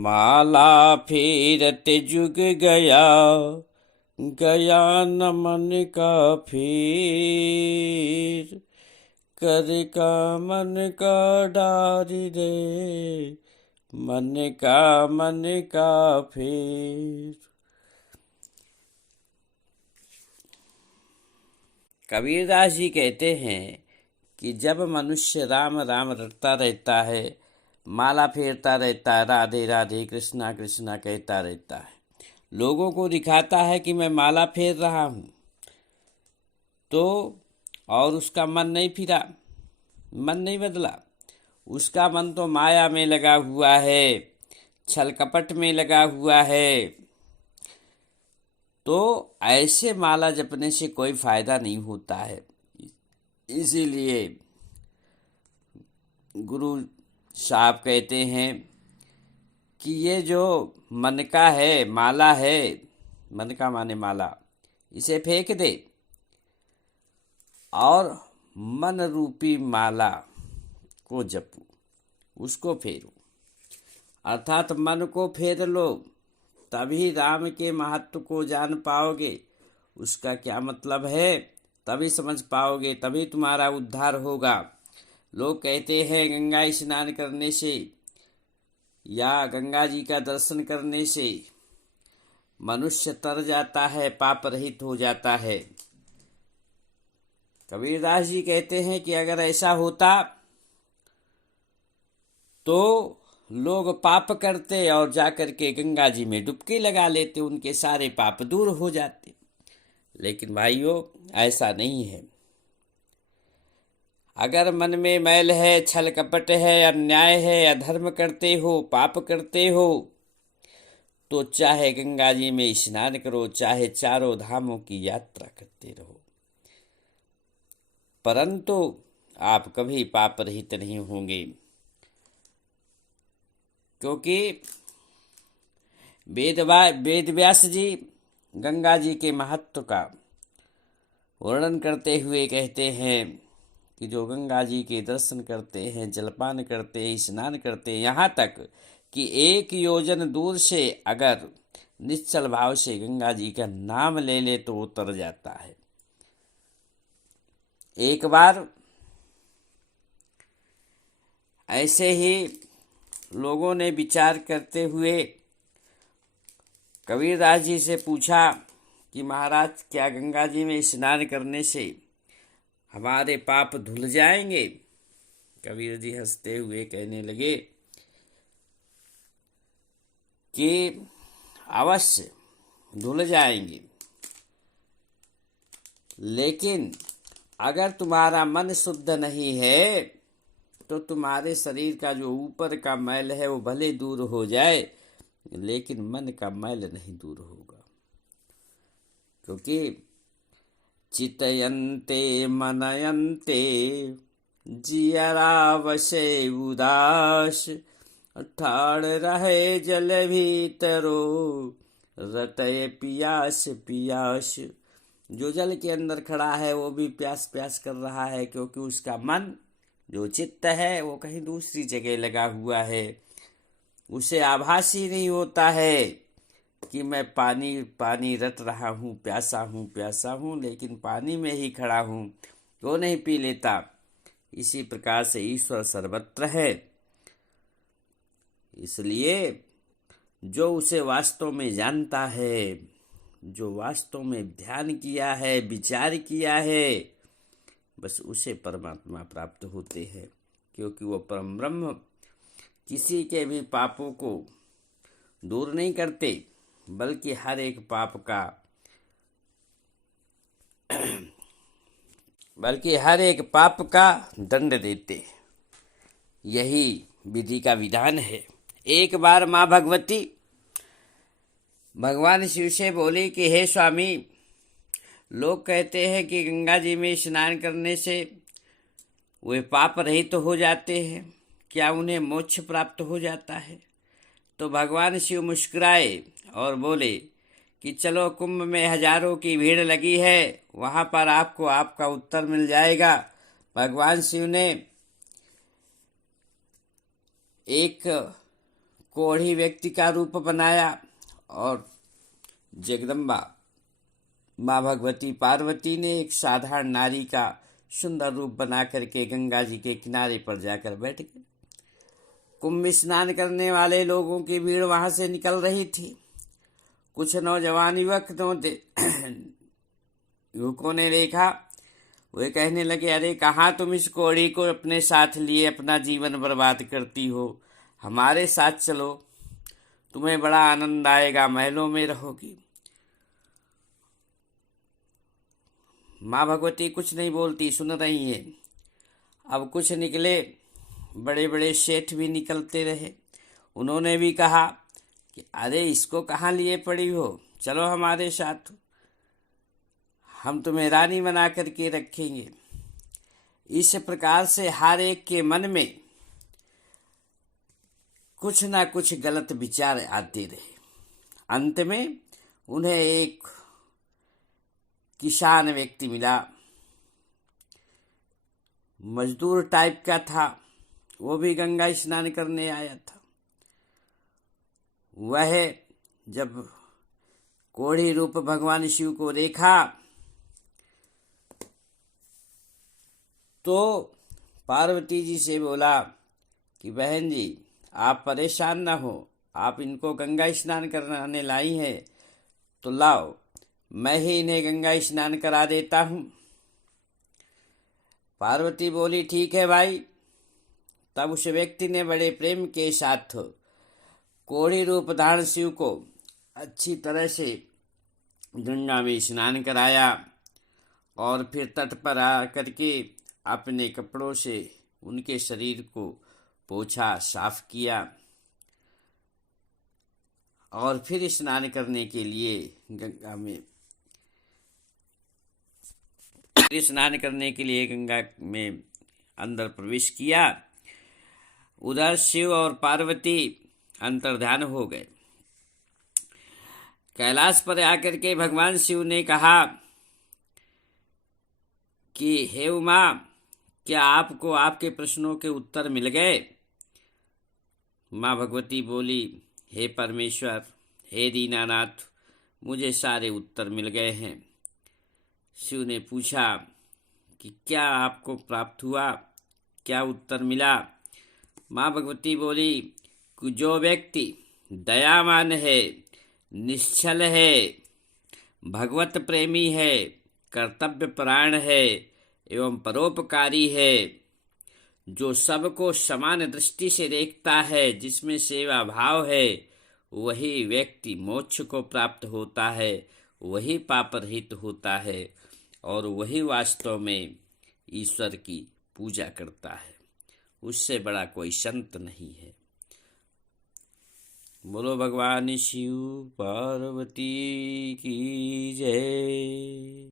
माला फेरते जुग गया, गया न मन का फेर। कर का मन का डारी रे, मन का फेर। कबीरदास जी कहते हैं कि जब मनुष्य राम राम रटता रहता है, माला फेरता रहता है, राधे राधे कृष्णा कृष्णा कहता रहता है, लोगों को दिखाता है कि मैं माला फेर रहा हूँ, तो और उसका मन नहीं फिरा, मन नहीं बदला, उसका मन तो माया में लगा हुआ है, छल कपट में लगा हुआ है, तो ऐसे माला जपने से कोई फायदा नहीं होता है। इसीलिए गुरु साहब कहते हैं कि ये जो मन का है, माला है, मन का माने माला, इसे फेंक दे और मन रूपी माला को जपो, उसको फेरो। अर्थात मन को फेर लो, तभी राम के महत्व को जान पाओगे। उसका क्या मतलब है तभी समझ पाओगे, तभी तुम्हारा उद्धार होगा। लोग कहते हैं गंगा स्नान करने से या गंगा जी का दर्शन करने से मनुष्य तर जाता है, पाप रहित हो जाता है। कबीरदास जी कहते हैं कि अगर ऐसा होता तो लोग पाप करते और जाकर के गंगा जी में डुबकी लगा लेते, उनके सारे पाप दूर हो जाते। लेकिन भाइयों, ऐसा नहीं है। अगर मन में मैल है, छल कपट है, अन्याय है, अधर्म करते हो, पाप करते हो, तो चाहे गंगा जी में स्नान करो, चाहे चारों धामों की यात्रा करते रहो, परंतु आप कभी पाप रहित नहीं होंगे। क्योंकि वेद व्यास जी गंगा जी के महत्व का वर्णन करते हुए कहते हैं कि जो गंगा जी के दर्शन करते हैं, जलपान करते हैं, स्नान करते हैं, यहाँ तक कि 1 योजन दूर से अगर निश्चल भाव से गंगा जी का नाम ले ले तो वो तर जाता है। एक बार ऐसे ही लोगों ने विचार करते हुए कबीरदास जी से पूछा कि महाराज, क्या गंगा जी में स्नान करने से हमारे पाप धुल जाएंगे? कबीर जी हंसते हुए कहने लगे कि अवश्य धुल जाएंगे, लेकिन अगर तुम्हारा मन शुद्ध नहीं है तो तुम्हारे शरीर का जो ऊपर का मैल है वो भले दूर हो जाए, लेकिन मन का मैल नहीं दूर होगा। क्योंकि चितयन्ते मनयन्ते जियरा वशे उदास, ठाड़ रहे जल भीतरो रटय पियास पियास। जो जल के अंदर खड़ा है वो भी प्यास प्यास कर रहा है, क्योंकि उसका मन, जो चित्त है, वो कहीं दूसरी जगह लगा हुआ है। उसे आभास ही नहीं होता है कि मैं पानी पानी रट रहा हूँ, प्यासा हूँ, लेकिन पानी में ही खड़ा हूँ, तो नहीं पी लेता। इसी प्रकार से ईश्वर सर्वत्र है। इसलिए जो उसे वास्तव में जानता है, जो वास्तव में ध्यान किया है, विचार किया है, बस उसे परमात्मा प्राप्त होते हैं। क्योंकि वो परम ब्रह्म किसी के भी पापों को दूर नहीं करते, बल्कि हर एक पाप का दंड देते। यही विधि का विधान है। एक बार माँ भगवती भगवान शिव से बोली कि हे स्वामी, लोग कहते हैं कि गंगा जी में स्नान करने से वे पाप रहित तो हो जाते हैं, क्या उन्हें मोक्ष प्राप्त हो जाता है? तो भगवान शिव मुस्कुराए और बोले कि चलो, कुंभ में हजारों की भीड़ लगी है, वहाँ पर आपको आपका उत्तर मिल जाएगा। भगवान शिव ने एक कोढ़ी व्यक्ति का रूप बनाया और जगदम्बा माँ भगवती पार्वती ने एक साधारण नारी का सुंदर रूप बना करके गंगा जी के किनारे पर जाकर बैठ गए। कुंभ स्नान करने वाले लोगों की भीड़ वहां से निकल रही थी। कुछ नौजवान युवकों ने देखा, वे कहने लगे, अरे कहाँ तुम इस कोढ़ी को अपने साथ लिए अपना जीवन बर्बाद करती हो, हमारे साथ चलो, तुम्हें बड़ा आनंद आएगा, महलों में रहोगी। माँ भगवती कुछ नहीं बोलती, सुन रही है। अब कुछ निकले, बड़े बड़े सेठ भी निकलते रहे। उन्होंने भी कहा कि अरे इसको कहाँ लिए पड़ी हो, चलो हमारे साथ, हम तुम्हें रानी बना करके रखेंगे। इस प्रकार से हर एक के मन में कुछ ना कुछ गलत विचार आते रहे। अंत में उन्हें एक किसान व्यक्ति मिला, मजदूर टाइप का था, वो भी गंगा स्नान करने आया था। वह जब कोढ़ी रूप भगवान शिव को देखा तो पार्वती जी से बोला कि बहन जी, आप परेशान ना हो, आप इनको गंगा स्नान कराने लाई हैं तो लाओ, मैं ही इन्हें गंगा स्नान करा देता हूँ। पार्वती बोली, ठीक है भाई। तब उस व्यक्ति ने बड़े प्रेम के साथ कोढ़ी रूप धारण शिव को अच्छी तरह से गंगा में स्नान कराया और फिर तट पर आ करके अपने कपड़ों से उनके शरीर को पोंछा, साफ किया और फिर स्नान करने के लिए गंगा में अंदर प्रवेश किया। उधर शिव और पार्वती अंतर्ध्यान हो गए। कैलाश पर आकर के भगवान शिव ने कहा कि हे उमा, क्या आपको आपके प्रश्नों के उत्तर मिल गए? माँ भगवती बोली, हे परमेश्वर, हे दीनानाथ, मुझे सारे उत्तर मिल गए हैं। शिव ने पूछा कि क्या आपको प्राप्त हुआ, क्या उत्तर मिला? माँ भगवती बोली कि जो व्यक्ति दयावान है, निश्चल है, भगवत प्रेमी है, कर्तव्य परायण है एवं परोपकारी है, जो सबको समान दृष्टि से देखता है, जिसमें सेवा भाव है, वही व्यक्ति मोक्ष को प्राप्त होता है, वही पाप रहित होता है और वही वास्तव में ईश्वर की पूजा करता है। उससे बड़ा कोई संत नहीं है। बोलो भगवान शिव पार्वती की जय।